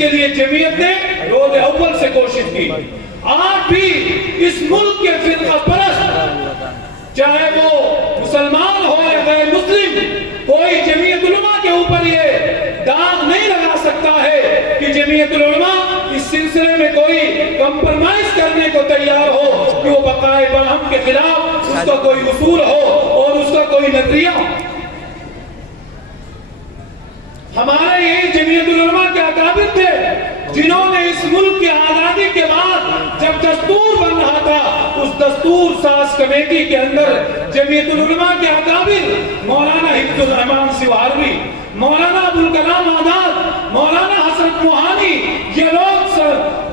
کے لیے جمعیت نے روز اول سے کوشش کی. آج بھی اس ملک کے فرقہ پرست چاہے وہ مسلمان ہو یا غیر مسلم کوئی جمعیت علماء کے اوپر یہ داغ نہیں لگا سکتا ہے کہ جمعیت العلماء اس سلسلے میں کوئی کمپرمائز کرنے کو تیار ہو کہ وہ بقائے برہم کے خلاف اس کا کوئی اصول ہو اور اس کا کوئی نظریہ. ہمارے یہی جمعیت العلماء کے اکابر تھے جنہوں نے اس ملک کی آزادی کے بعد جب دستور بن رہا تھا اس دستور ساز کمیٹی کے اندر جمعیت العلماء کے اکابر مولانا حفظ الرحمان سوہروی, مولانا ابوالکلام آزاد, مولانا حسرت موہانی, یہ لوگ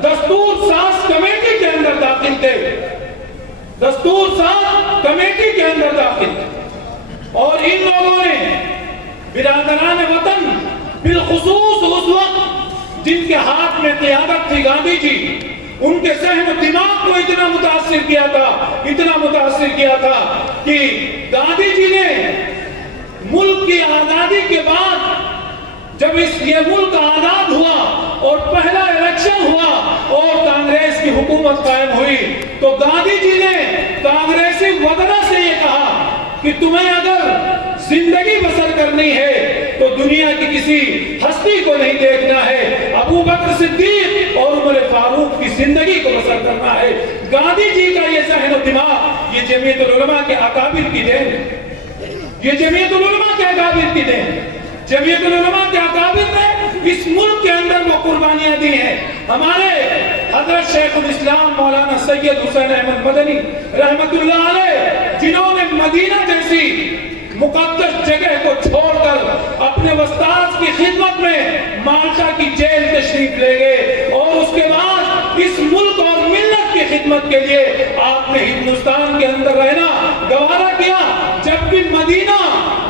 دستور ساز کمیٹی کے اندر داخل تھے, دستور ساز کمیٹی کے اندر داخل تھے. اور ان لوگوں نے برادران وطن بالخصوص اس وقت جن کے ہاتھ میں قیادت تھی گاندھی جی, ان کے ذہن و دماغ کو اتنا متاثر کیا تھا کہ گاندھی جی نے ملک کی آزادی کے بعد جب یہ ملک آزاد ہوا اور پہلا الیکشن ہوا اور کانگریس کی حکومت قائم ہوئی تو گاندھی جی نے کانگریسی وطنوں سے یہ کہا کہ تمہیں اگر زندگی بسر کرنی ہے تو دنیا کی کسی ہستی کو نہیں دیکھنا ہے, ابو بکر صدیق اور عمر فاروق کی زندگی کو بسر کرنا ہے. گاندھی جی کا یہ ذہن و دماغ یہ جمعیت العلماء کے اکابر کی دین, یہ جمعیت العلماء کے اکابر کی دین. جمعیت العلماء کے اکابر نے اس ملک کے اندر وہ قربانیاں دی ہیں. ہمارے حضرت شیخ الاسلام مولانا سید حسین احمد مدنی رحمت اللہ علیہ جنہوں نے مدینہ جیسی مقدس جگہ کو چھوڑ کر اپنے استاد کی خدمت میں مالٹا کی جیل تشریف لے گئے اور اس کے بعد اس ملک اور ملت کی خدمت کے لیے آپ نے ہندوستان کے اندر رہنا گوارا کیا, جبکہ مدینہ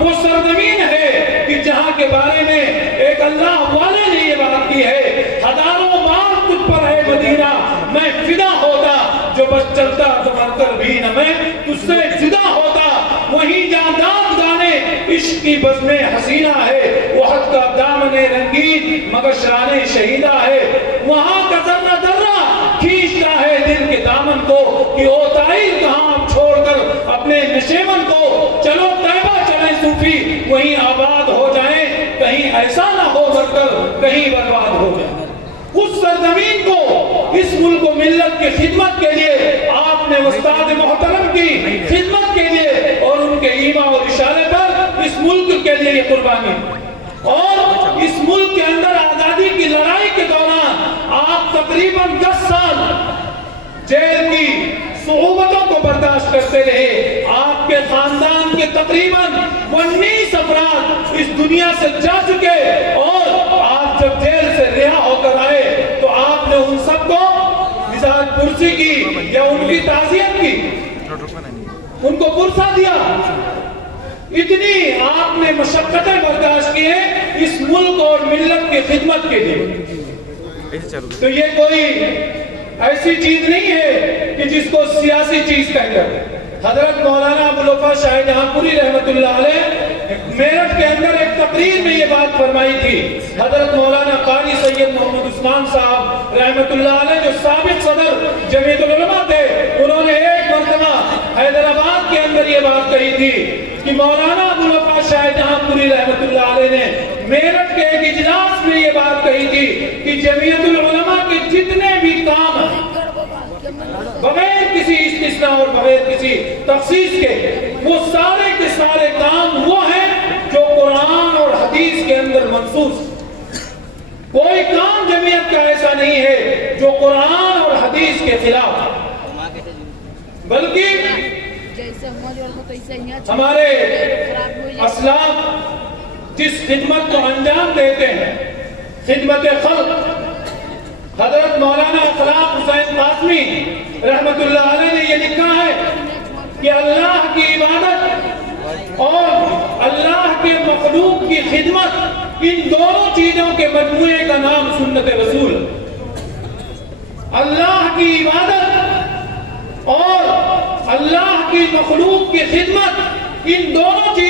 وہ سرزمین ہے کہ جہاں کے بارے میں ایک اللہ والے نے یہ بات کی ہے, ہزاروں بار تجھ پر ہے مدینہ میں فدا ہوتا, جو بس چلتا تو مر کر بھی نہ میں تجھ سے جدا ہوتا. وہیں جہاں داد گانے عشق کی بزم حسینہ ہے, وحد کا دامن رنگین مگر شان شہیدہ ہے, وہاں کا ذرہ ذرہ کھینچتا ہے دل کے دامن کو کہ او طاہر کہاں آپ چھوڑ کر اپنے نشیمن کو, چلو طیبہ چلیں صوفی وہیں آباد ہو جائیں, کہیں ایسا نہ ہو مر کر کہیں برباد ہو جائیں. اس سرزمین کو اس ملک و ملت کی خدمت کے لیے آپ نے استاد محترم کی خدمت کے لیے اور ان کے ایما اور اشارے پر اس ملک کے لیے یہ قربانی, اور اس ملک کے اندر آزادی کی لڑائی کے دوران آپ تقریباً 10 سال جیل کی صعوبتوں کو برداشت کرتے رہے. آپ کے خاندان کے تقریباً 19 افراد اس دنیا سے جا چکے اور آپ جب جیل سے رہا ہو کر آئے تو آپ نے ان سب کو مزاج پرسی کی یا ان کی تعزیت کی, ان کو پرسا دیا. اتنی آپ نے مشقتیں برداشت کی ہیں اس ملک اور ملت کی خدمت کے لیے. تو یہ کوئی ایسی چیز نہیں ہے کہ جس کو سیاسی چیز کہہ کر. حضرت مولانا ابوالوفا شاہ جہاں پوری رحمت اللہ علیہ میرٹھ کے اندر ایک تقریر میں یہ بات فرمائی تھی. حضرت مولانا قاری سید محمد عثمان صاحب رحمت اللہ علیہ جو سابق صدر جمعیت العلماء تھے, انہوں نے ایک مرتبہ حیدرآباد کے اندر یہ بات کہی تھی کہ مولانا ابوالوفا شاہ جہاں پوری رحمت اللہ علیہ نے میرٹھ کے ایک اجلاس میں یہ بات کہی تھی کہ جمعیت العلماء کے جتنے بھی کام ہیں بغیر کسی استثناء اور بغیر کسی تخصیص کے وہ سارے کے سارے کام وہ ہیں جو قرآن اور حدیث کے اندر منصوص. کوئی کام جمعیت کا ایسا نہیں ہے جو قرآن اور حدیث کے خلاف, بلکہ ہمارے اسلاف جس خدمت کو انجام دیتے ہیں خدمت خلق. حضرت مولانا اخلاق حسین قاسمی رحمت اللہ علیہ نے یہ لکھا ہے کہ اللہ کی عبادت اور اللہ کے مخلوق کی خدمت ان دونوں چیزوں کے مجموعے کا نام سنت رسول. اللہ کی عبادت اور اللہ کی مخلوق کی خدمت ان دونوں چیزوں